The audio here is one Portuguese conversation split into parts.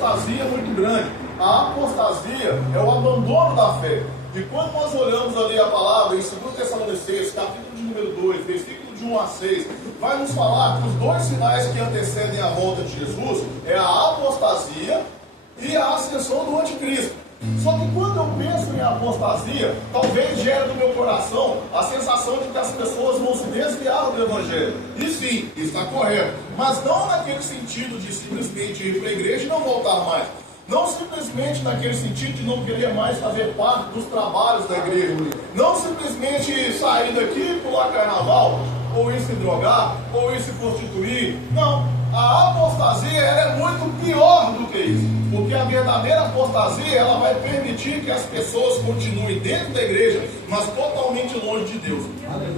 apostasia muito grande. A apostasia é o abandono da fé. E quando nós olhamos ali a palavra em 2 Tessalonicenses, capítulo de número 2, versículo de 1 a 6, vai nos falar que os dois sinais que antecedem a volta de Jesus é a apostasia e a ascensão do anticristo. Só que quando eu penso em apostasia, talvez gere no meu coração a sensação de que as pessoas vão se desviar do Evangelho. E sim, está correto. Mas não naquele sentido de simplesmente ir para a igreja e não voltar mais. Não simplesmente naquele sentido de não querer mais fazer parte dos trabalhos da igreja. Não simplesmente sair daqui e pular carnaval, ou ir se drogar, ou ir se prostituir. Não. A apostasia ela é muito pior do que isso. Porque a verdadeira apostasia ela vai permitir que as pessoas continuem dentro da igreja, mas totalmente longe de Deus.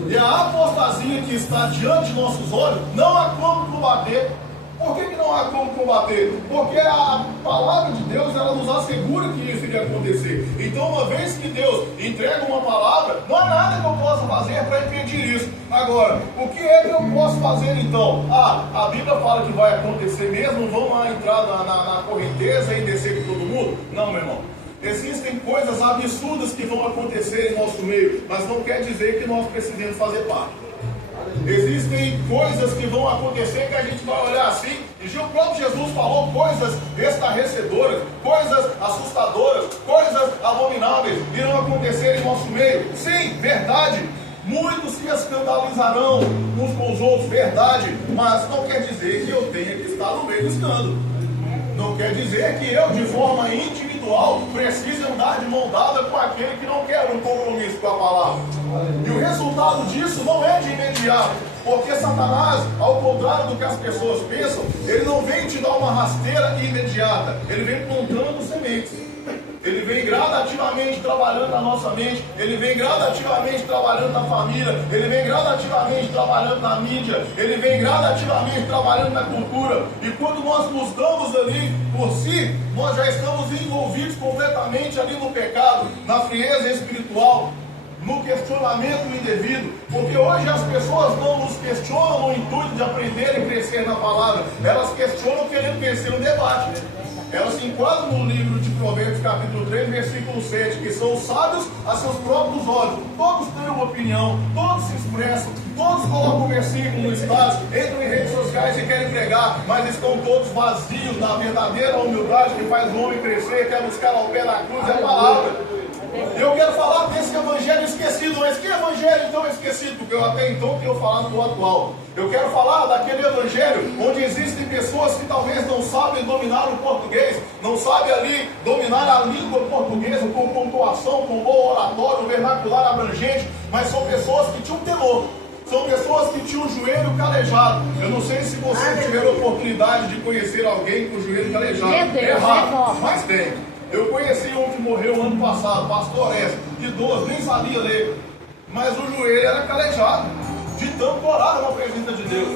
E a apostasia que está diante de nossos olhos, não há como combater. Por que não há como combater? Porque a palavra de Deus, ela nos assegura que isso iria acontecer. Então, uma vez que Deus entrega uma palavra, não há nada que eu possa fazer para impedir isso. Agora, o que é que eu posso fazer então? A Bíblia fala que vai acontecer mesmo, vamos lá entrar na correnteza e descer com todo mundo? Não, meu irmão. Existem coisas absurdas que vão acontecer em nosso meio, mas não quer dizer que nós precisamos fazer parte. Existem coisas que vão acontecer que a gente vai olhar assim, e o próprio Jesus falou coisas estarrecedoras, coisas assustadoras, coisas abomináveis irão acontecer em nosso meio. Sim, verdade. Muitos se escandalizarão uns com os outros, verdade. Mas não quer dizer que eu tenha que estar no meio do escândalo. Não quer dizer que eu, de forma individual, precise andar de mão dada com aquele que não quer um compromisso com a palavra. E o resultado disso não é de imediato. Porque Satanás, ao contrário do que as pessoas pensam, ele não vem te dar uma rasteira imediata. Ele vem plantando sementes. Ele vem gradativamente trabalhando na nossa mente, ele vem gradativamente trabalhando na família, ele vem gradativamente trabalhando na mídia, ele vem gradativamente trabalhando na cultura. E quando nós nos damos ali por si, nós já estamos envolvidos completamente ali no pecado, na frieza espiritual, no questionamento indevido. Porque hoje as pessoas não nos questionam no intuito de aprender e crescer na palavra, elas questionam querendo vencer no debate. Elas se enquadram no livro de Provérbios capítulo 3, versículo 7, que são sábios a seus próprios olhos. Todos têm uma opinião, todos se expressam, todos colocam um versículo no status, entram em redes sociais e querem pregar, mas estão todos vazios da verdadeira humildade que faz o homem crescer, quer buscar ao pé da cruz a palavra. Eu quero falar desse evangelho esquecido. Mas que evangelho então esquecido? Porque eu até então tenho falado do atual. Eu quero falar daquele evangelho onde existem pessoas que talvez não sabem dominar o português, não sabem ali dominar a língua portuguesa com pontuação, com bom oratório, vernacular abrangente, mas são pessoas que tinham temor. São pessoas que tinham o joelho calejado. Eu não sei se vocês tiveram a oportunidade de conhecer alguém com o joelho calejado. É raro, mas tem. Eu conheci um que morreu ano passado, pastor Orestes, idoso, nem sabia ler, mas o joelho era calejado, de tanto orar na presença de Deus.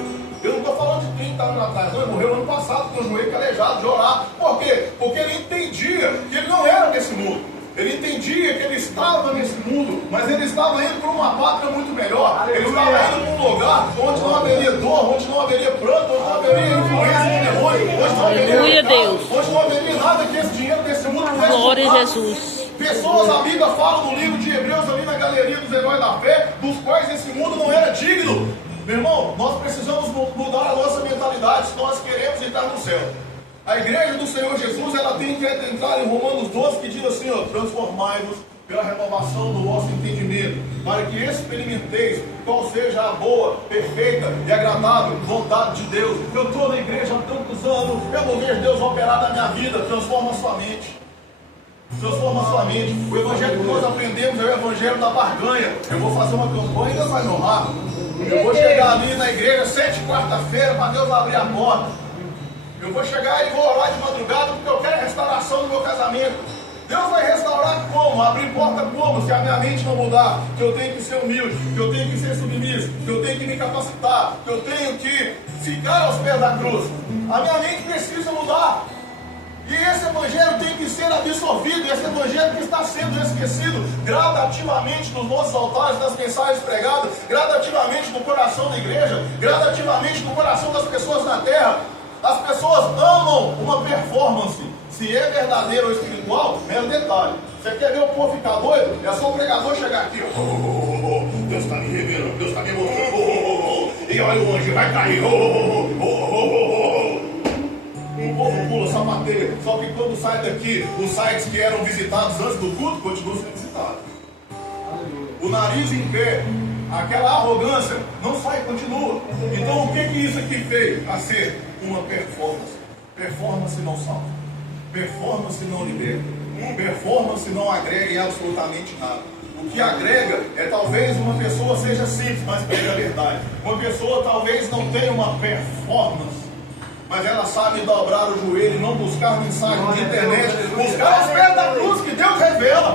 Eu não estou falando de 30 anos atrás, não, ele morreu ano passado com o joelho calejado de orar. Por quê? Porque ele entendia que ele não era desse mundo. Ele entendia que ele estava nesse mundo, mas ele estava indo para uma pátria muito melhor. Aleluia. Ele estava indo para um lugar onde não haveria dor, onde não haveria pranto, onde não haveria influência de demônio, onde não haveria pecado, onde não haveria nada que esse dinheiro desse mundo pudesse. Glória a Jesus. Pessoas, a Bíblia fala no livro de Hebreus, ali na galeria dos heróis da fé, dos quais esse mundo não era digno. Meu irmão, nós precisamos mudar a nossa mentalidade se nós queremos entrar no céu. A igreja do Senhor Jesus, ela tem que entrar em Romanos 12, que diz assim, ó, transformai-vos pela renovação do vosso entendimento, para que experimenteis qual seja a boa, perfeita e agradável vontade de Deus. Eu estou na igreja há tantos anos, eu vou ver Deus operar na minha vida. Transforma a sua mente. Transforma a sua mente. O evangelho que nós aprendemos é o evangelho da barganha. Eu vou fazer uma campanha e Deus vai me honrar. Eu vou chegar ali na igreja 7 quarta-feira para Deus abrir a porta. Eu vou chegar e vou orar de madrugada porque eu quero a restauração do meu casamento. Deus vai restaurar como? Abrir porta como? Se a minha mente não mudar, que eu tenho que ser humilde, que eu tenho que ser submisso, que eu tenho que me capacitar, que eu tenho que ficar aos pés da cruz. A minha mente precisa mudar. E esse evangelho tem que ser absorvido, esse evangelho que está sendo esquecido gradativamente nos nossos altares, nas mensagens pregadas, gradativamente no coração da igreja, gradativamente no coração das pessoas na terra. As pessoas amam uma performance. Se é verdadeiro ou espiritual, mero detalhe. Você quer ver o povo ficar doido? É só o pregador chegar aqui. Deus está me revelando, Deus está me mostrando. E olha, o anjo vai cair. O povo pula, sapateia. Só que quando sai daqui, os sites que eram visitados antes do culto continuam sendo visitados. O nariz em pé, aquela arrogância não sai, continua. Então o que isso aqui veio a ser? Uma performance. Performance não salva. Performance não liberta. Performance não agrega em absolutamente nada. O que agrega é talvez uma pessoa seja simples, mas prega a verdade. Uma pessoa talvez não tenha uma performance, mas ela sabe dobrar o joelho e não buscar mensagem de internet, buscar os pés da cruz que Deus revela.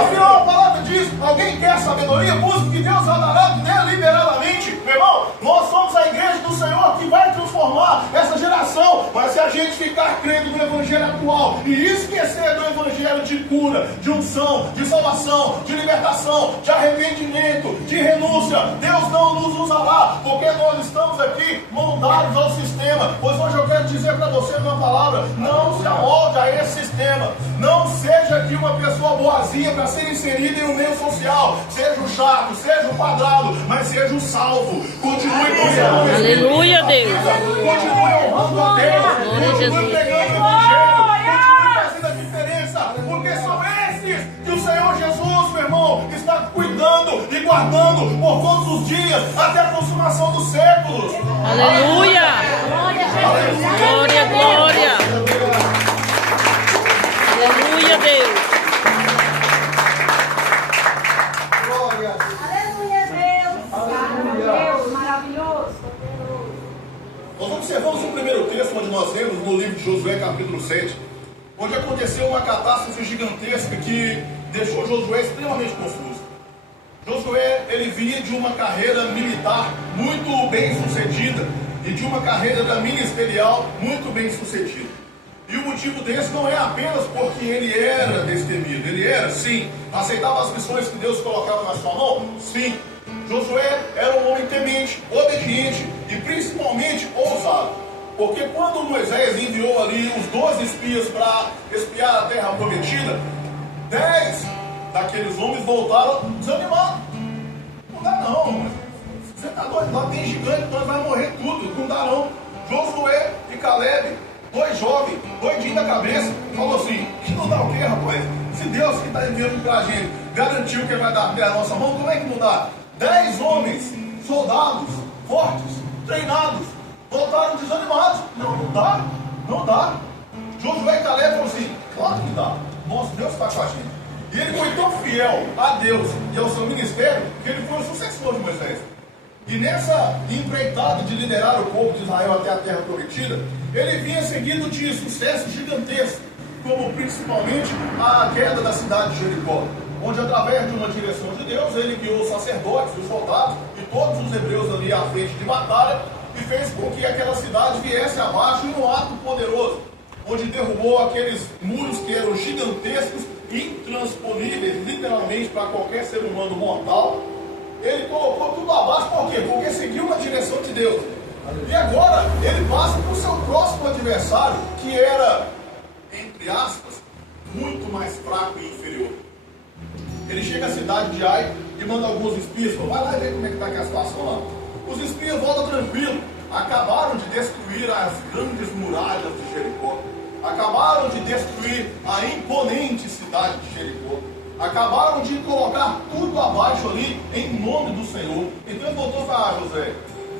Afinal, a palavra diz: alguém quer sabedoria? Busque que Deus vai dar deliberadamente. Meu irmão, nós somos a igreja do Senhor que vai transformar essa geração. Mas se a gente ficar crendo no evangelho atual e esquecer do evangelho de cura, de unção, de salvação, de libertação, de arrependimento, de renúncia, Deus não nos usará, porque nós estamos aqui moldados ao sistema. Pois hoje eu quero dizer para você uma palavra: não se amolde a esse sistema. Não seja aqui uma pessoa boazinha para ser inserida em um meio social. Seja o chato, seja o quadrado, mas seja o salvo. Continue buscando. Aleluia, Deus. Continue honrando a Deus. Continue pregando o evangelho. Continue fazendo a diferença. Porque são esses que o Senhor Jesus, meu irmão, está cuidando e guardando por todos os dias, até a consumação dos séculos. Aleluia. Glória, glória. Aleluia, Deus. Aleluia, Deus. Deus, maravilhoso. Nós observamos o primeiro texto onde nós lemos no livro de Josué, capítulo 7, onde aconteceu uma catástrofe gigantesca que deixou Josué extremamente confuso. Josué, ele vinha de uma carreira militar muito bem sucedida e de uma carreira ministerial muito bem sucedida. E o motivo desse não é apenas porque ele era destemido. Ele era, sim, aceitava as missões que Deus colocava na sua mão, sim. Josué era um homem temente, obediente e principalmente ousado. Porque quando Moisés enviou ali os 12 espias para espiar a terra prometida, 10 daqueles homens voltaram desanimados. Não dá não, você está doido, lá tem gigante, nós vamos morrer tudo, não dá não. Josué e Caleb, dois jovens, doidinhos da cabeça, falou assim: que não dá o quê, rapaz? Se Deus que está enviando para a gente garantiu que ele vai dar a nossa mão, como é que não dá? 10 homens, soldados, fortes, treinados, voltaram desanimados. Não dá, não dá. Josué e Caleb falaram assim: claro que dá, nosso Deus está com a gente. E ele foi tão fiel a Deus e ao seu ministério que ele foi o sucessor de Moisés. E nessa empreitada de liderar o povo de Israel até a terra prometida, ele vinha seguindo de sucesso gigantesco, como principalmente a queda da cidade de Jericó, onde através de uma direção de Deus, ele guiou os sacerdotes, os soldados e todos os hebreus ali à frente de batalha, e fez com que aquela cidade viesse abaixo em um ato poderoso, onde derrubou aqueles muros que eram gigantescos, intransponíveis literalmente para qualquer ser humano mortal. Ele colocou tudo abaixo, por quê? Porque seguiu uma direção de Deus. E agora ele passa para o seu próximo adversário, que era, entre aspas, muito mais fraco e inferior. Ele chega à cidade de Ai e manda alguns espias: vai lá e vê como é que está aqui a situação lá. Os espias voltam tranquilo. Acabaram de destruir as grandes muralhas de Jericó. Acabaram de destruir a imponente cidade de Jericó. Acabaram de colocar tudo abaixo ali em nome do Senhor. Então ele voltou e falou: ah, José,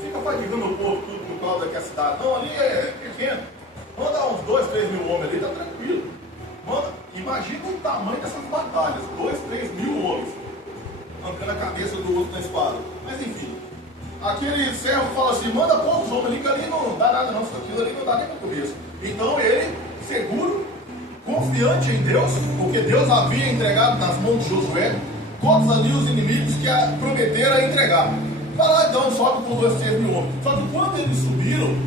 fica fatigando o povo tudo por causa daquela cidade. Não, ali é pequeno. Manda uns 2, 3 mil homens ali, tá tranquilo. Manda, imagina o tamanho dessas batalhas: 2, 3 mil homens arrancando a cabeça do outro na espada. Mas enfim, aquele servo fala assim: manda poucos homens ali, que ali não dá nada não, aquilo ali não dá nem para começo. Então ele, seguro, confiante em Deus, porque Deus havia entregado nas mãos de Josué todos ali os inimigos que prometeram entregar. Vai lá então, sobe por 2, 3 mil homens. Só que quando eles subiram,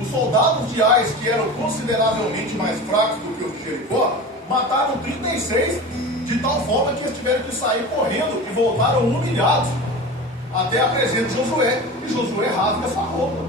os soldados de Ais, que eram consideravelmente mais fracos do que os de Jericó, mataram 36, de tal forma que eles tiveram que sair correndo e voltaram humilhados até a presença de Josué. E Josué rasga essa roupa,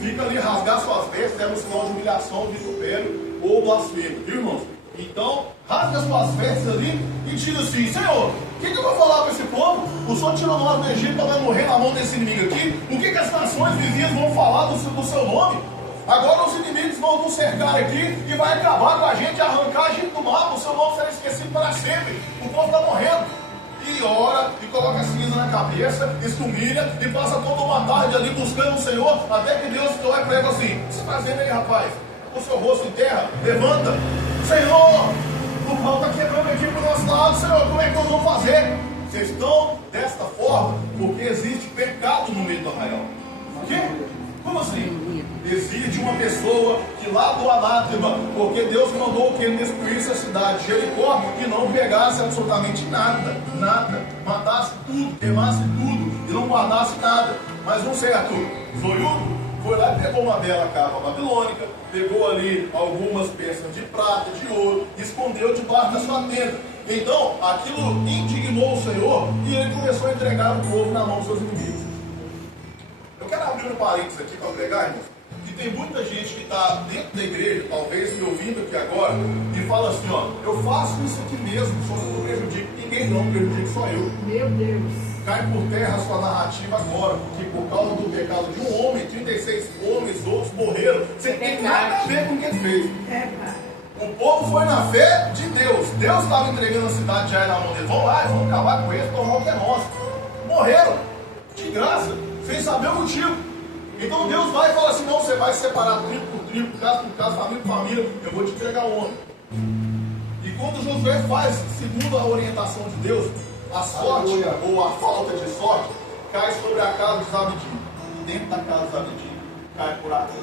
fica ali rasgar suas vestes, era um sinal de humilhação, de vitupério, ou blasfemo, viu, irmãos? Então, rasga as suas vestes ali e diz assim: Senhor, o que eu vou falar para esse povo? O Senhor tirou nós do Egito para morrer na mão desse inimigo aqui. O que as nações vizinhas vão falar do seu nome? Agora os inimigos vão nos cercar aqui e vai acabar com a gente, arrancar a gente do mapa. O seu nome será esquecido para sempre. O povo está morrendo. E ora, e coloca a cinza na cabeça, e se humilha, e passa toda uma tarde ali buscando o Senhor, até que Deus olha para ele assim: o que você está fazendo aí, rapaz? O seu rosto em terra, levanta. Senhor, o pau está quebrando aqui para o nosso lado, Senhor, como é que nós vamos fazer? Vocês estão desta forma porque existe pecado no meio do arraial. O quê? Como assim? Existe uma pessoa que lá do anátema, porque Deus mandou que ele destruísse a cidade de Jericó e não pegasse absolutamente nada, matasse tudo, queimasse tudo e não guardasse nada. Mas um certo zoiudo foi lá e pegou uma bela capa babilônica, pegou ali algumas peças de prata, de ouro, e escondeu debaixo da sua tenda. Então, aquilo indignou o Senhor e ele começou a entregar o povo na mão dos seus inimigos. Eu quero abrir um parênteses aqui para pregar, irmãos, que tem muita gente que está dentro da igreja, talvez me ouvindo aqui agora, e fala assim: ó, eu faço isso aqui mesmo, só que eu não prejudico ninguém, não prejudico só eu. Meu Deus. Cai por terra a sua narrativa agora, porque por causa do pecado de um homem, 36 homens, outros morreram. Você tem nada a ver com o que ele fez. O povo foi na fé de Deus. Deus estava entregando a cidade de Ai na mão deles. Vão lá, vão acabar com eles, tomar o que é nosso. Morreram, de graça, sem saber o motivo. Então Deus vai e fala assim: não, você vai separar tribo por tribo, casa por casa, família por família, eu vou te entregar o homem. E quando Josué faz, segundo a orientação de Deus, a sorte ou a falta de sorte cai sobre a casa dos Zabidim. Dentro da casa dos Zabidim cai por aqui.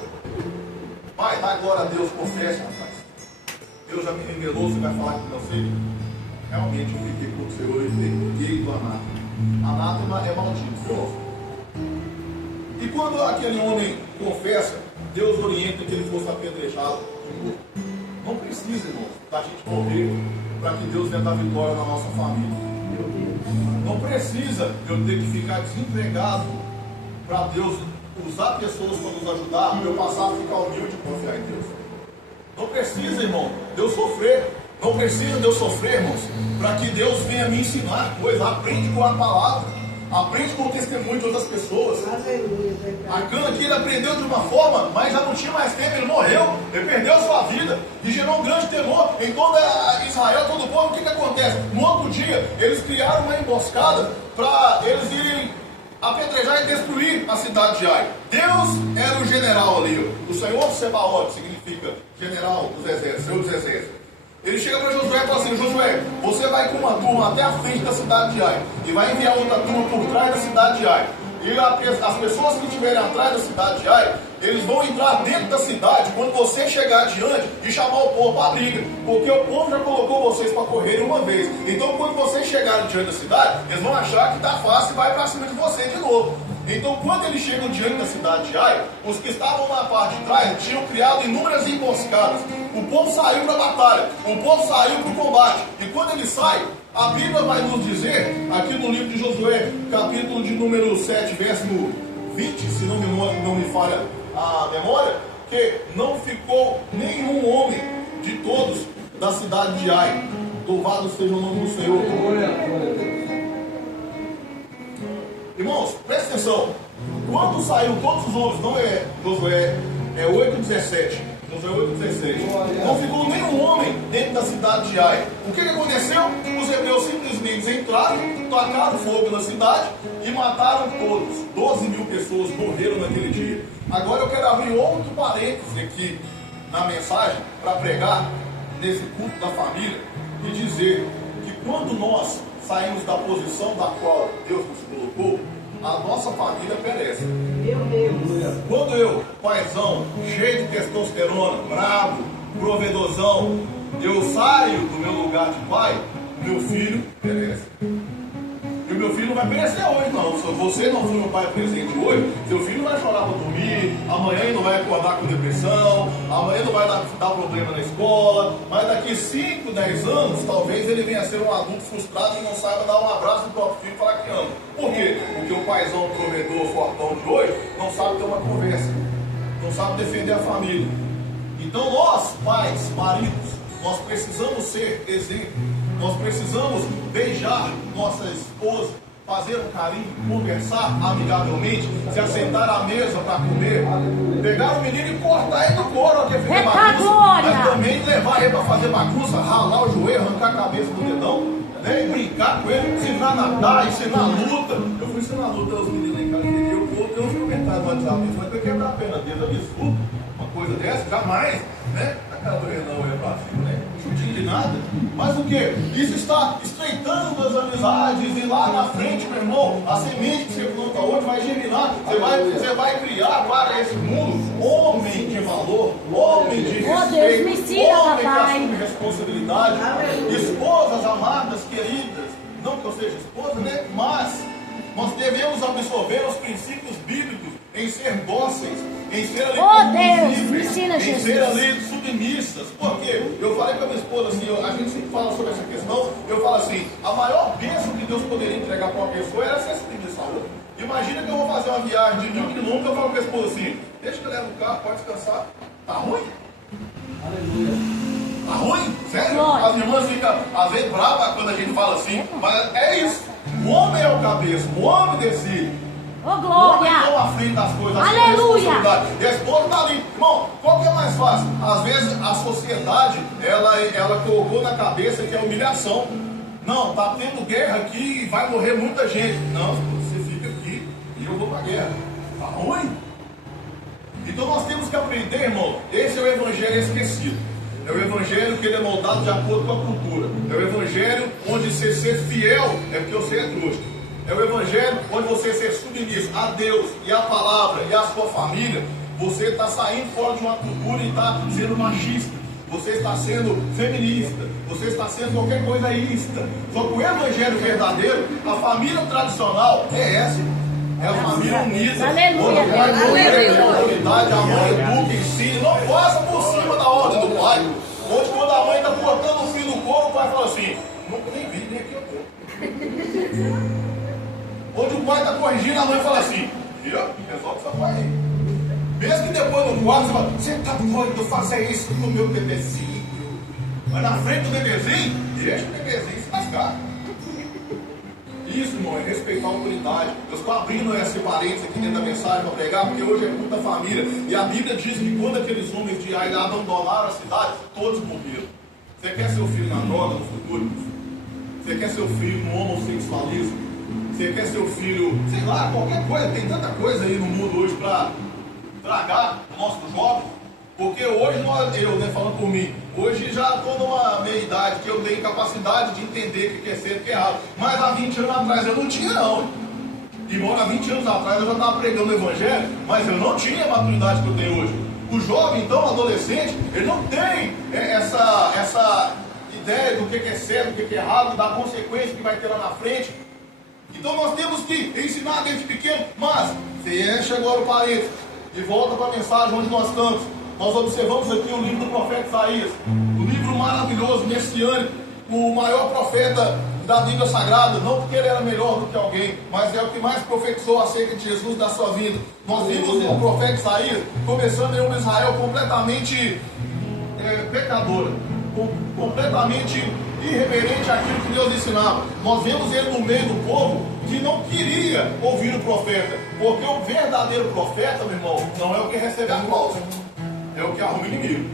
Vai, dá glória a Deus, confesse, rapaz. Deus já me revelou, você vai falar que não sei. Realmente eu fiquei com o Senhor e peguei do anátema. Anátema é maldito, viu? E quando aquele homem confessa, Deus orienta que ele fosse apedrejado e morto. Não precisa, irmãos, da gente morrer para que Deus venha dar vitória na nossa família. Não precisa eu ter que ficar desempregado para Deus usar pessoas para nos ajudar, para eu passar a ficar humilde e confiar em Deus. Não precisa, irmão, de eu sofrer. Não precisa de eu sofrer, irmãos, para que Deus venha me ensinar coisas. Aprende com a palavra. Aprende com o testemunho de outras pessoas. Acã aqui ele aprendeu de uma forma, mas já não tinha mais tempo, ele morreu, ele perdeu a sua vida e gerou um grande temor em toda Israel, todo o povo. O que acontece? No outro dia, eles criaram uma emboscada para eles irem apedrejar e destruir a cidade de Ai. Deus era o general ali, o Senhor Sebaot, significa general dos exércitos, Senhor dos exércitos. Ele chega para Josué e fala assim: Josué, você vai com uma turma até a frente da cidade de Ai e vai enviar outra turma por trás da cidade de Ai. E as pessoas que estiverem atrás da cidade de Ai, eles vão entrar dentro da cidade quando você chegar adiante e chamar o povo para a briga, porque o povo já colocou vocês para correrem uma vez. Então quando vocês chegarem diante da cidade, eles vão achar que está fácil e vai para cima de você de novo. Então quando eles chegam diante da cidade de Ai, os que estavam na parte de trás tinham criado inúmeras emboscadas. O povo saiu para a batalha, o povo saiu para o combate. E quando ele sai, a Bíblia vai nos dizer, aqui no livro de Josué, capítulo de número 7, verso 20, se não me falha a memória, que não ficou nenhum homem de todos da cidade de Ai. Louvado seja o nome do Senhor. Irmãos, presta atenção. Quando saiu todos os homens, não é Josué, é 8:17. Josué 8:16. Não ficou nenhum homem dentro da cidade de Ai. O que aconteceu? Os hebreus simplesmente entraram, tacaram fogo na cidade e mataram todos. 12 mil pessoas morreram naquele dia. Agora eu quero abrir outro parêntese aqui na mensagem para pregar nesse culto da família e dizer que quando nós saímos da posição da qual Deus nos colocou, a nossa família perece. Meu Deus. Quando eu, paizão, cheio de testosterona, bravo, provedorzão, eu saio do meu lugar de pai, meu filho perece. E o meu filho não vai perecer hoje, não. Se você não for meu pai presente hoje, seu filho vai chorar para dormir, amanhã ele não vai acordar com depressão, amanhã não vai dar problema na escola, mas daqui 5, 10 anos, talvez ele venha a ser um adulto frustrado e não saiba dar um abraço no próprio filho e falar que ama. Por quê? Porque o paizão provedor fortão de hoje não sabe ter uma conversa, não sabe defender a família. Então nós, pais, maridos, nós precisamos ser exemplo. Nós precisamos beijar nossa esposa, fazer um carinho, conversar amigavelmente, se assentar à mesa para comer, pegar o menino e cortar ele no couro, que fica bagunça, mas também levar ele para fazer bagunça, ralar o joelho, arrancar a cabeça do dedão, né? E brincar com ele, ensinar a nadar, ensinar a luta. Eu fui ensinar a luta aos meninos lá em casa, e eu vou ter uns comentários no WhatsApp, mas vai quebrar a perna dele ali, escuta, uma coisa dessa, jamais, né? A cara do Renan é pra cima, né? Chutinho de nada. Mas o que? Isso está estreitando as amizades, e lá na frente, meu irmão, a semente que você planta hoje vai germinar, você vai criar para esse mundo homem de valor, homem de respeito, homem que assume responsabilidade, esposas amadas, queridas, não que eu seja esposa, né? Mas nós devemos absorver os princípios bíblicos em ser dóceis, em ser ali em ser ali submissas. Por quê? Eu falei com a minha esposa assim, a gente sempre fala sobre essa questão, eu falo assim, a maior bênção que Deus poderia entregar para uma pessoa era ser submissa a outra. Imagina que eu vou fazer uma viagem de 1.000 quilômetros, eu falo com a minha esposa assim, deixa que eu levo o carro, pode descansar. Tá ruim? Aleluia. Tá ruim? Sério? As irmãs ficam às vezes bravas quando a gente fala assim, mas é isso. O homem é o cabeça, o homem decide. Oh, glória! Não à frente das coisas, aleluia! E a esposa está ali. Irmão, qual que é mais fácil? Às vezes a sociedade, ela colocou na cabeça que é humilhação. Não, tá tendo guerra aqui e vai morrer muita gente. Não, você fica aqui e eu vou para a guerra. Tá ruim? Então nós temos que aprender, irmão. Esse é o evangelho esquecido. É o evangelho que ele é moldado de acordo com a cultura. É o evangelho onde você ser fiel é porque você é trouxa. É o evangelho onde você ser submisso a Deus e a palavra e a sua família. Você está saindo fora de uma cultura e está sendo machista. Você está sendo feminista. Você está sendo qualquer coisa ista. Só que o evangelho verdadeiro, a família tradicional é essa. É a família unida. Aleluia, onde o pai aleluia, a autoridade, a mãe educa, ensina. Não passa por cima da ordem do pai. Onde quando a mãe está botando o filho no couro, o pai fala assim, nunca nem vi, nem aqui eu tô. Onde o pai está corrigindo, a mãe fala assim, filha, resolve essa pai aí. Mesmo que depois no quarto você fala, você está doido, faça isso no meu bebezinho. Mas na frente do bebezinho, deixa o bebezinho se lascar. Isso, irmão, é respeitar a autoridade. Eu estou abrindo esse parênteses aqui dentro da mensagem para pregar, porque hoje é muita família. E a Bíblia diz que quando aqueles homens de Ai abandonaram a cidade, todos morreram. Você quer seu filho na droga no futuro? Você quer seu filho no homossexualismo? Você quer seu filho, sei lá, qualquer coisa, tem tanta coisa aí no mundo hoje para tragar o nosso jovem, porque hoje eu, né, falando por mim, hoje já estou numa meia idade que eu tenho capacidade de entender o que é certo e o que é errado, mas há 20 anos atrás eu não tinha não. Embora há 20 anos atrás eu já estava pregando o evangelho, mas eu não tinha a maturidade que eu tenho hoje. O jovem, então, adolescente, ele não tem essa ideia do que é certo, do que é errado, da consequência que vai ter lá na frente. Então nós temos que ensinar desde pequeno, mas fecha agora o parênteses e volta para a mensagem onde nós estamos. Nós observamos aqui o livro do profeta Isaías, um livro maravilhoso, messiânico, o maior profeta da Bíblia Sagrada, não porque ele era melhor do que alguém, mas é o que mais profetizou acerca de Jesus, da sua vida. Nós vimos o profeta Isaías começando em uma Israel completamente pecadora, completamente irreverente àquilo que Deus ensinava. Nós vemos ele no meio do povo que não queria ouvir o profeta, porque o verdadeiro profeta, meu irmão, não é o que recebe a aplauso, é o que arruma o inimigo.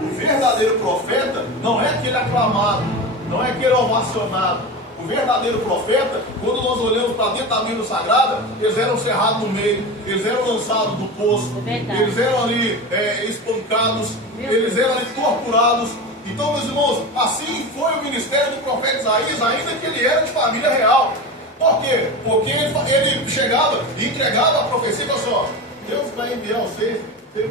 O verdadeiro profeta não é aquele aclamado, não é aquele ovacionado. O verdadeiro profeta, quando nós olhamos para dentro da Bíblia Sagrada, eles eram cerrados no meio, eles eram lançados do poço, eles eram ali espancados, eles eram ali torturados. Então, meus irmãos, assim foi o ministério do profeta Isaías, ainda que ele era de família real. Por quê? Porque ele chegava e entregava a profecia e falou assim, ó, Deus vai enviar vocês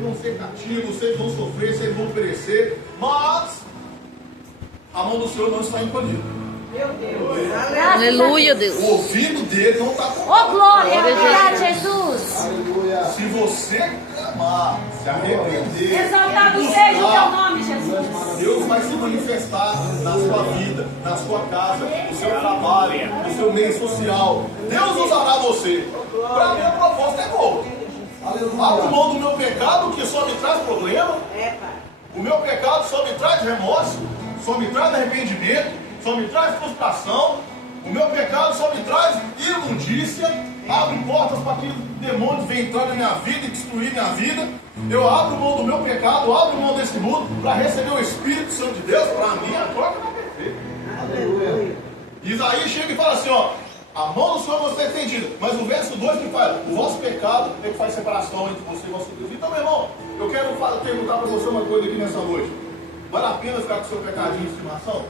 vão ser cativos, vocês vão sofrer, vocês vão perecer, mas a mão do Senhor não está encolhida. Meu Deus. Aleluia, Deus. O ouvido dele não está com. Oh, glória a Jesus. Aleluia. Se você clamar, se arrepender, Exaltado seja o teu nome, Jesus. Deus vai se manifestar na sua vida, na sua casa, no seu trabalho, no seu meio social. Deus usará você. Para mim a proposta é boa. Abro mão do meu pecado que só me traz problema. O meu pecado só me traz remorso, só me traz arrependimento, só me traz frustração. O meu pecado só me traz imundícia. Abre portas para que demônios venham entrar na minha vida e destruir minha vida. Eu abro mão do meu pecado, abro mão desse mundo para receber o Espírito Santo de Deus. Para mim, a troca não é perfeita. Aleluia. Isaías chega e fala assim, ó, a mão do Senhor você é estendida. Mas o verso 2 que fala, o vosso pecado é que faz separação entre você e o vosso Deus. Então, meu irmão, eu quero perguntar para você uma coisa aqui nessa noite. Vale a pena ficar com o seu pecadinho de estimação?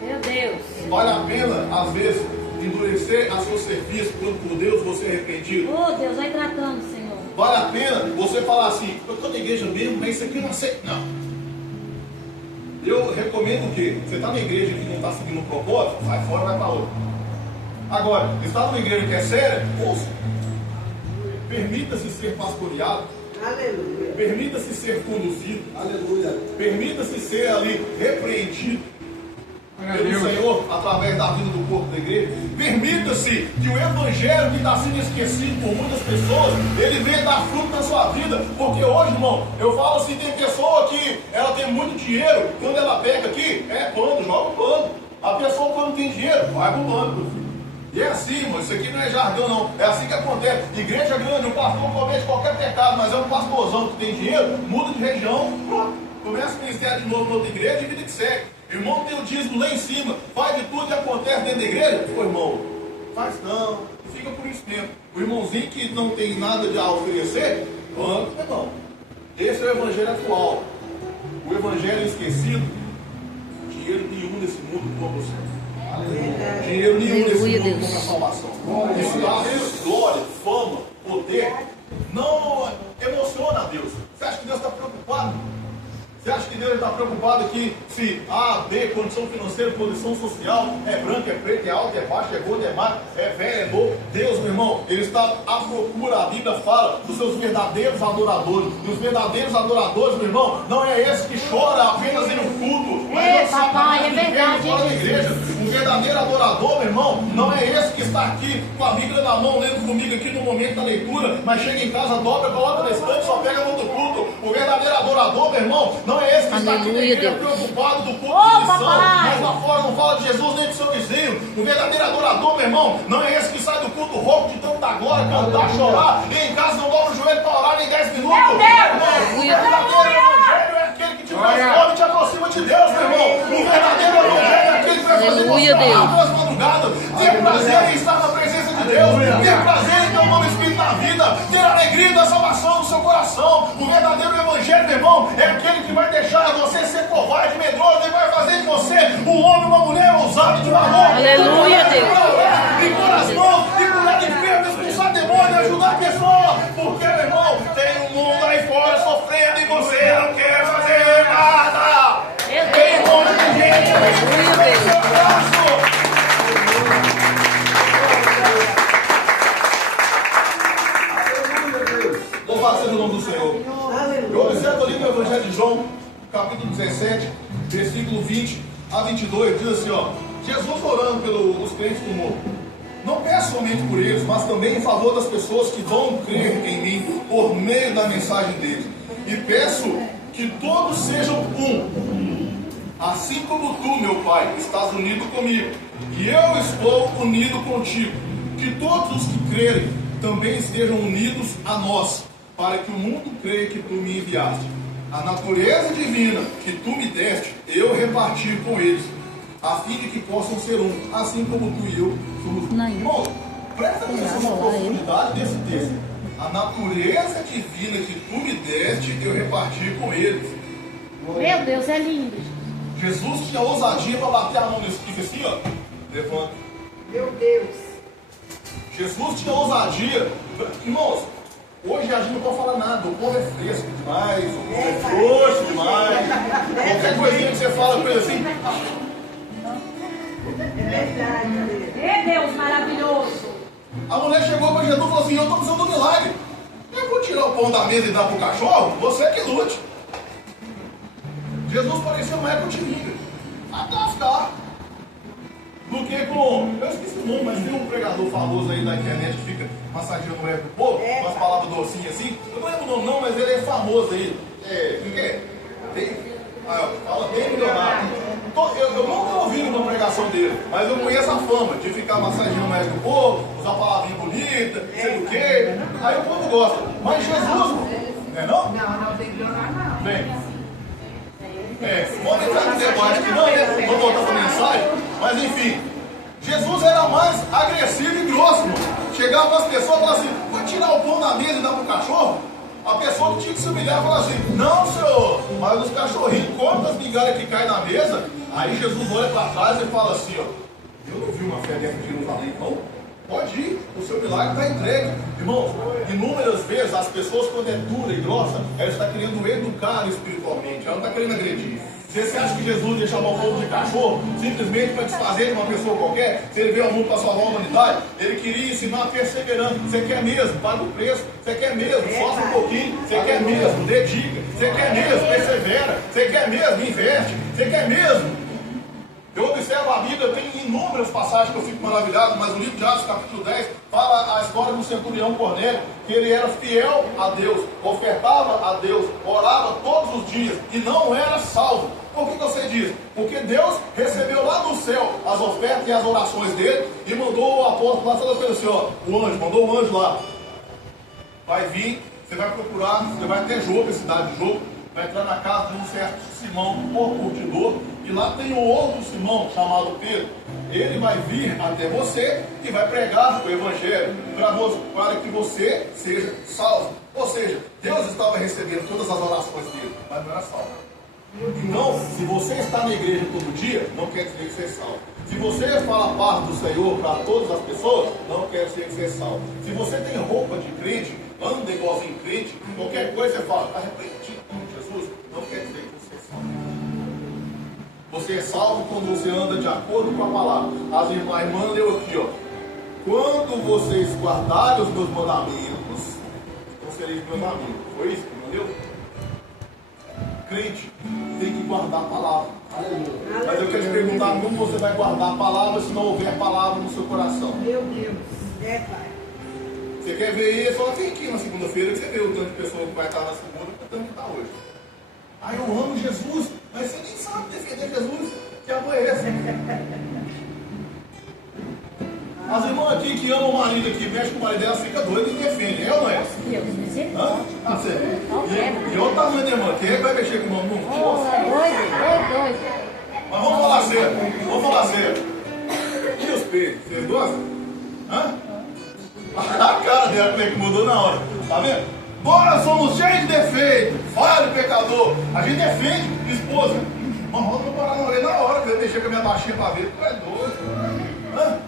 Meu Deus. Vale a pena, às vezes, endurecer a seu serviço quando por Deus você é arrependido? Oh, Deus, vai tratando, Senhor. Vale a pena você falar assim, eu estou na igreja mesmo, mas isso aqui eu não aceito. Não. Eu recomendo que você está na igreja que não está seguindo o propósito, sai fora, vai para outra. Agora, está numa igreja que é séria, ouça. Permita-se ser pastoreado. Aleluia. Permita-se ser conduzido. Aleluia. Permita-se ser ali repreendido pelo Senhor através da vida do corpo da igreja. Permita-se que o evangelho que está sendo esquecido por muitas pessoas, ele venha dar fruto na sua vida. Porque hoje, irmão, eu falo assim, tem pessoa que ela tem muito dinheiro, quando ela pega aqui, é pano, joga o pano. A pessoa quando tem dinheiro, vai pro pano, meu filho. E é assim, irmão, isso aqui não é jargão não, é assim que acontece. Igreja grande, o pastor comete qualquer pecado, mas é um pastorzão que tem dinheiro, muda de região, pronto. Começa a ministrar de novo na outra igreja e vida que segue. O irmão tem o dízimo lá em cima, faz de tudo e acontece dentro da igreja. Pô, irmão, faz não, fica por isso mesmo. O irmãozinho que não tem nada de a oferecer, pronto, irmão. Esse é o evangelho atual. O evangelho esquecido, dinheiro nenhum nesse mundo como você. Dinheiro nenhum nesse mundo como a salvação. Status, glória, fama, poder, não emociona a Deus. Você acha que Deus está preocupado? Você acha que Deus está preocupado aqui se A, B, condição financeira, posição social, é branco, é preto, é alto, é baixo, é gordo, é magro, é velho, é novo? Deus, meu irmão, Ele está à procura, a Bíblia fala, dos seus verdadeiros adoradores. E os verdadeiros adoradores, meu irmão, não é esse que chora apenas em um culto, mas papai, é verdade, fora da igreja. Um verdadeiro adorador, meu irmão, não é esse que está aqui com a Bíblia na mão, lendo comigo aqui no momento da leitura, mas chega em casa, dobra, coloca na estante, só pega no do culto. O verdadeiro adorador, meu irmão, não é esse que está aqui na igreja preocupado do culto de missão, mas lá fora não fala de Jesus nem do seu vizinho. O verdadeiro adorador, meu irmão, não é esse que sai do culto rouco de tanta glória, cantar, chorar, e em casa não dobra o joelho para orar nem 10 minutos. Meu Deus! O verdadeiro evangelho é aquele que te transforma e te aproxima de Deus, meu irmão. O verdadeiro evangelho é aquele que vai fazer você orar pelas madrugadas, ter prazer em estar na presença de Deus, ter prazer em ter um novo Espírito na vida, ter alegria da salvação no seu coração. O verdadeiro evangelho, meu irmão, é aquele que vai deixar você ser covarde, medroso, e vai fazer de você um homem, uma mulher ousado de valor. Aleluia, Deus. E pôr as mãos, e curar de enfermo, expulsar demônio, ajudar a pessoa. Porque, meu irmão, tem um mundo aí fora sofrendo e você não quer fazer nada. Tem um monte de gente que seu braço. Louvado seja o nome do Senhor. Eu observo ali no Evangelho de João, capítulo 17, versículo 20 a 22, diz assim, ó, Jesus orando pelos crentes do mundo. Não peço somente por eles, mas também em favor das pessoas que vão crer em mim por meio da mensagem deles. E peço que todos sejam um, assim como tu, meu Pai, estás unido comigo, e eu estou unido contigo. Que todos os que crerem também estejam unidos a nós, para que o mundo creia que tu me enviaste. A natureza divina que tu me deste, eu reparti com eles, a fim de que possam ser um, assim como tu e eu somos um. Irmão, presta atenção na profundidade desse texto. A natureza divina que tu me deste, eu reparti com eles. Meu Deus, é lindo. Jesus tinha ousadia para bater a mão nesse tipo assim, ó. Levanta. Meu Deus. Jesus tinha ousadia. Irmãos, hoje a gente não pode falar nada. O povo é fresco demais, o povo é frouxo demais. Qualquer coisinha que você fala com ele assim. É verdade. Meu Deus, maravilhoso. A mulher chegou para Jesus e falou assim: eu estou precisando de um milagre. Eu vou tirar o pão da mesa e dar para o cachorro? Você que lute. Jesus parecia uma época de liga. Até ficar. do que com... Eu esqueci o nome, mas tem um pregador famoso aí da internet que fica massageando o ego do povo, com as palavras docinhas assim. Eu não lembro o nome não, mas ele é famoso aí. O que é? Fala bem milionário. Eu nunca ouvi uma pregação dele, mas eu conheço a fama de ficar massageando o ego do povo, usar palavrinha bonita, sei do quê. Aí o povo gosta. Mas Jesus, não é não? Não tem que jogar, não. Bem, vamos entrar no debate aqui não, né? Vamos voltar para a mensagem. Mas enfim, Jesus era mais agressivo e grosso, mano. Chegava para as pessoas e falava assim, vai tirar o pão da mesa e dar para o cachorro? A pessoa que tinha que se humilhar falava assim, não senhor, mas os cachorrinhos comem as migalhas que caem na mesa. Aí Jesus olha para trás e fala assim, ó, eu não vi uma fé dentro de Jerusalém, não. Pode ir, o seu milagre está entregue. Irmãos, inúmeras vezes as pessoas, quando é dura e grossa, ela está querendo educar espiritualmente, ela não está querendo agredir. Você acha que Jesus ia chamar o povo de cachorro simplesmente para desfazer de uma pessoa qualquer? Se ele veio ao mundo para salvar a humanidade, ele queria ensinar a perseverança. Você quer mesmo? Paga o preço. Você quer mesmo? Sofre um pouquinho. Você quer mesmo? Dedica. Você quer mesmo? Persevera. Você quer mesmo? Investe. Você quer mesmo? Eu observo a Bíblia, tem inúmeras passagens que eu fico maravilhado, mas o livro de Atos, capítulo 10, fala a história do centurião Cornélio, que ele era fiel a Deus, ofertava a Deus, orava todos os dias e não era salvo. Por que você diz? Porque Deus recebeu lá do céu as ofertas e as orações dele e mandou o apóstolo lá, falando assim, ó, o anjo, mandou o anjo lá. Vai vir, você vai procurar, você vai até Jope, a cidade de Jope, vai entrar na casa de um certo Simão, o curtidor, e lá tem um outro Simão, chamado Pedro. Ele vai vir até você e vai pregar o Evangelho para que você seja salvo. Ou seja, Deus estava recebendo todas as orações dele, mas não era salvo. Então, se você está na igreja todo dia, não quer dizer que você é salvo. Se você fala a paz do Senhor para todas as pessoas, não quer dizer que você é salvo. Se você tem roupa de crente, anda igualzinho crente, qualquer coisa você fala, está repreendido em nome de Jesus, não quer dizer que você é salvo. Você é salvo quando você anda de acordo com a palavra. A irmã leu aqui, ó. Quando vocês guardarem os meus mandamentos, então sereis meus amigos. Foi isso que leu? Crente tem que guardar a palavra. Mas eu quero te perguntar como você vai guardar a palavra se não houver palavra no seu coração. Meu Deus. Pai. Você quer ver isso? Só vem aqui na segunda-feira que você vê o tanto de pessoa que vai estar na segunda e o tanto que está hoje. Ah, eu amo Jesus, mas você nem sabe defender Jesus. Que amor é esse? As irmãs aqui que amam o marido aqui, mexe com o marido dela, fica doida e defende. É ou não é? Deus, misericórdia. Ah, você vê. E olha o tamanho da irmã. Quem é que vai mexer com o nome? Doido. Mas vamos falar sério. Vamos falar sério. E os peitos? Vocês gostam? Hã? A cara dela como é que mudou na hora. Tá vendo? Nós somos cheios de defeito. Falho, pecador. A gente defende esposa. Mas roda meu parar na hora. Que eu deixei com a minha baixinha pra ver. Tu é doido. Hã?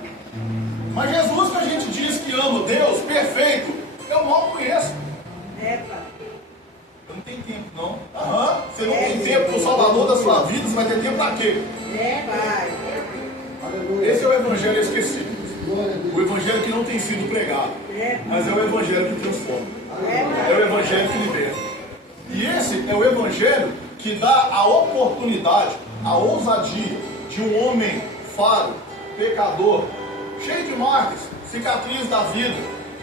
Mas Jesus que a gente diz que ama Deus, perfeito, eu não conheço. Pai. Eu não tenho tempo, não. Aham. Você não tem tempo para o Salvador da sua vida, você vai ter tempo para quê? Pai. Esse é o Evangelho esquecido. O Evangelho que não tem sido pregado. Mas é o Evangelho que transforma. É o Evangelho que liberta. E esse é o Evangelho que dá a oportunidade, a ousadia de um homem falho, pecador, cheio de marcas, cicatrizes da vida,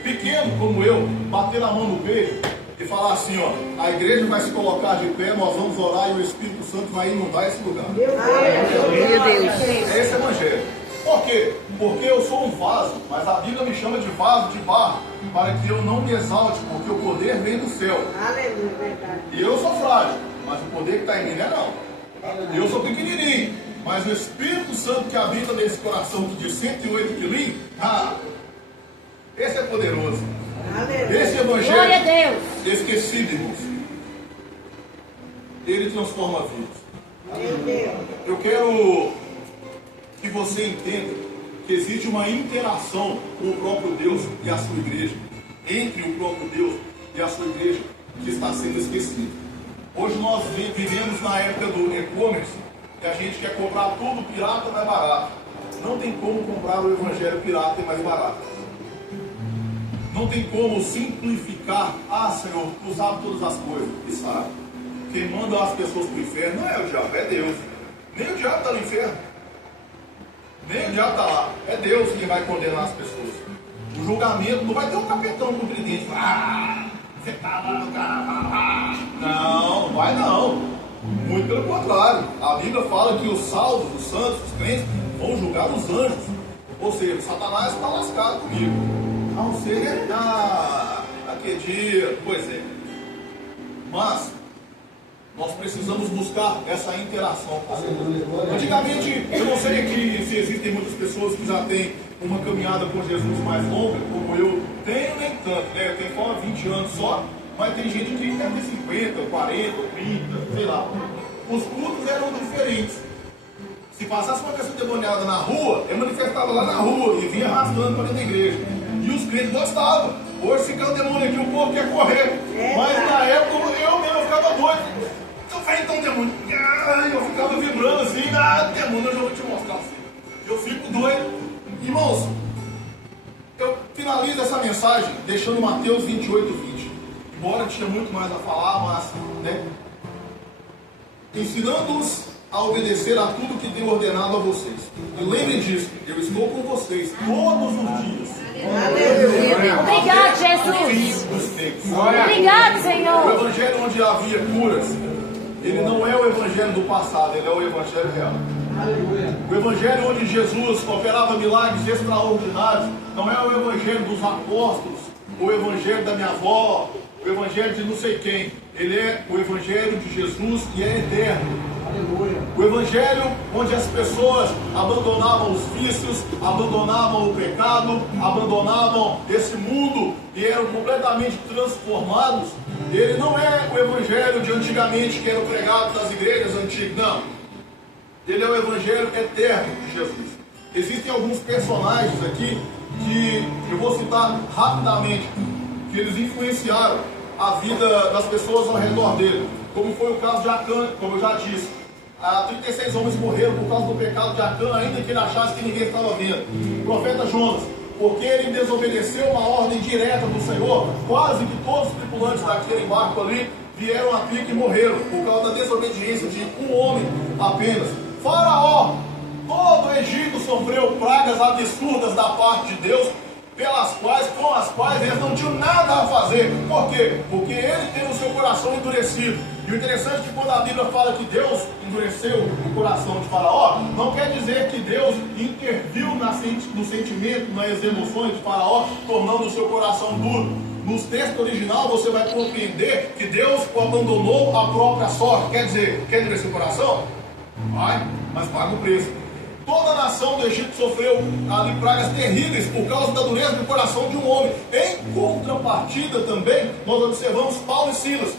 pequeno como eu, bater a mão no peito e falar assim, ó, a igreja vai se colocar de pé, nós vamos orar e o Espírito Santo vai inundar esse lugar. Meu Deus. É esse Evangelho. Por quê? Porque eu sou um vaso, mas a Bíblia me chama de vaso de barro, para que eu não me exalte, porque o poder vem do céu. Aleluia, verdade. E eu sou frágil, mas o poder que está em mim não é não. Eu sou pequenininho, mas o Espírito Santo que habita nesse coração de 108 quilinhos, esse é poderoso. Aleluia. Esse Glória a Evangelho Deus. esquecido, irmãos, ele transforma vidas. Meu Deus. Eu quero que você entenda que existe uma interação com o próprio Deus e a sua igreja, entre o próprio Deus e a sua igreja, que está sendo esquecida. Hoje nós vivemos na época do e-commerce, que a gente quer comprar tudo pirata mais barato. Não tem como comprar o Evangelho pirata e mais barato. Não tem como simplificar. Ah, Senhor, tu sabe todas as coisas. E sabe. Quem manda as pessoas para o inferno não é o diabo, é Deus. Nem o diabo está no inferno. Nem o diabo está lá. É Deus que vai condenar as pessoas. O julgamento não vai ter um capetão com tridente. Você está lá no cara. Não, não vai não. Muito pelo contrário. A Bíblia fala que os salvos, os santos, os crentes, vão julgar os anjos. Ou seja, Satanás está lascado comigo. Não sei, aquele dia, pois é. Mas nós precisamos buscar essa interação com o Senhor. Antigamente, eu não sei aqui se existem muitas pessoas que já têm uma caminhada com Jesus mais longa, como eu tenho, nem tanto, né? Eu tenho só 20 anos só, mas tem gente que deve ter 50, 40, 30, sei lá. Os cultos eram diferentes. Se passasse uma pessoa endemoniada na rua, eu manifestava lá na rua e vinha arrastando para dentro da igreja. E os crentes gostavam. Hoje, se ficar um demônio aqui, o povo quer correr. Mas na época, eu mesmo ficava doido. Então vem então, demônio. Eu ficava vibrando assim. Demônio, eu já vou te mostrar assim. Eu fico doido. Irmãos, eu finalizo essa mensagem deixando Mateus 28, 20. Embora tinha muito mais a falar, mas, né? Ensinando-os a obedecer a tudo que tenho ordenado a vocês. E lembrem disso, eu estou com vocês todos os dias. Obrigado, Jesus. Obrigado, O Senhor. evangelho onde havia curas, ele não é o evangelho do passado, ele é o evangelho real. O evangelho onde Jesus operava milagres extraordinários, não é o evangelho dos apóstolos, o evangelho da minha avó, o evangelho de não sei quem. Ele é o evangelho de Jesus e é eterno. O evangelho onde as pessoas abandonavam os vícios, abandonavam o pecado, abandonavam esse mundo e eram completamente transformados. Ele não é o evangelho de antigamente que era pregado nas igrejas antigas, não. Ele é o evangelho eterno de Jesus. Existem alguns personagens aqui que eu vou citar rapidamente, que eles influenciaram a vida das pessoas ao redor dele, como foi o caso de Acã, como eu já disse. 36 homens morreram por causa do pecado de Acã, ainda que ele achasse que ninguém estava vendo. O profeta Jonas, porque ele desobedeceu uma ordem direta do Senhor, quase que todos os tripulantes daquele barco ali vieram a pique e morreram, por causa da desobediência de um homem apenas. Faraó, todo o Egito sofreu pragas absurdas da parte de Deus, com as quais eles não tinham nada a fazer. Por quê? Porque ele teve o seu coração endurecido. E o interessante é que quando a Bíblia fala que Deus endureceu o coração de Faraó, não quer dizer que Deus interviu no sentimento, nas emoções de Faraó, tornando o seu coração duro. No texto original você vai compreender que Deus o abandonou à própria sorte. Quer dizer, quer endurecer o coração? Vai, mas paga o preço. Toda a nação do Egito sofreu ali pragas terríveis por causa da dureza do coração de um homem. Em contrapartida também, nós observamos Paulo e Silas.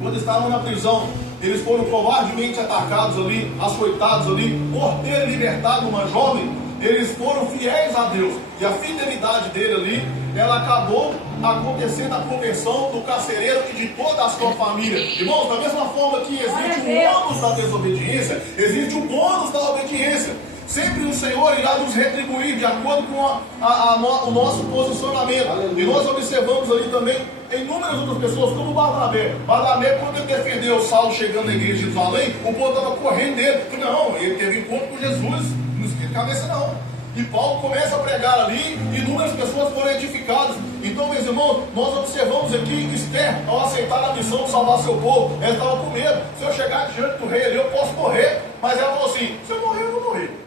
Quando estavam na prisão, eles foram covardemente atacados ali, açoitados ali, por ter libertado uma jovem. Eles foram fiéis a Deus. E a fidelidade dele ali, ela acabou acontecendo a conversão do carcereiro e de toda a sua família. Irmãos, da mesma forma que existe um ônus da desobediência, existe um bônus da obediência. Sempre o Senhor irá nos retribuir de acordo com o nosso posicionamento. E nós observamos ali também inúmeras outras pessoas, como Barnabé. Barnabé, quando ele defendeu Saulo chegando na igreja de Jerusalém, o povo estava correndo dele. Não, ele teve encontro com Jesus, não esquenta a cabeça não. E Paulo começa a pregar ali, e inúmeras pessoas foram edificadas. Então, meus irmãos, nós observamos aqui que Esther, ao aceitar a missão de salvar seu povo, ela estava com medo. Se eu chegar diante do rei ali, eu posso morrer. Mas ela falou assim: se eu morrer, eu vou morrer.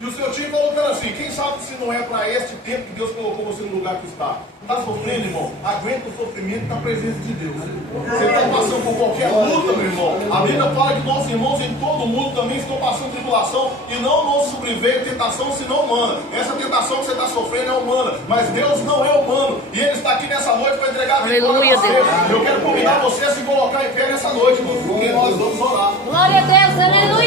E o seu time falou para ela assim: quem sabe se não é para este tempo que Deus colocou você no lugar que está? Está sofrendo, irmão? Aguenta o sofrimento na presença de Deus. Você está passando por qualquer luta, meu irmão. A Bíblia fala que nossos irmãos em todo o mundo também estão passando tribulação e não nos sobreveio tentação senão humana. Essa tentação que você está sofrendo é humana, mas Deus não é humano. E Ele está aqui nessa noite para entregar a vitória a você. Eu quero convidar você a se colocar em pé nessa noite, irmão, porque nós vamos orar. Glória a Deus, aleluia.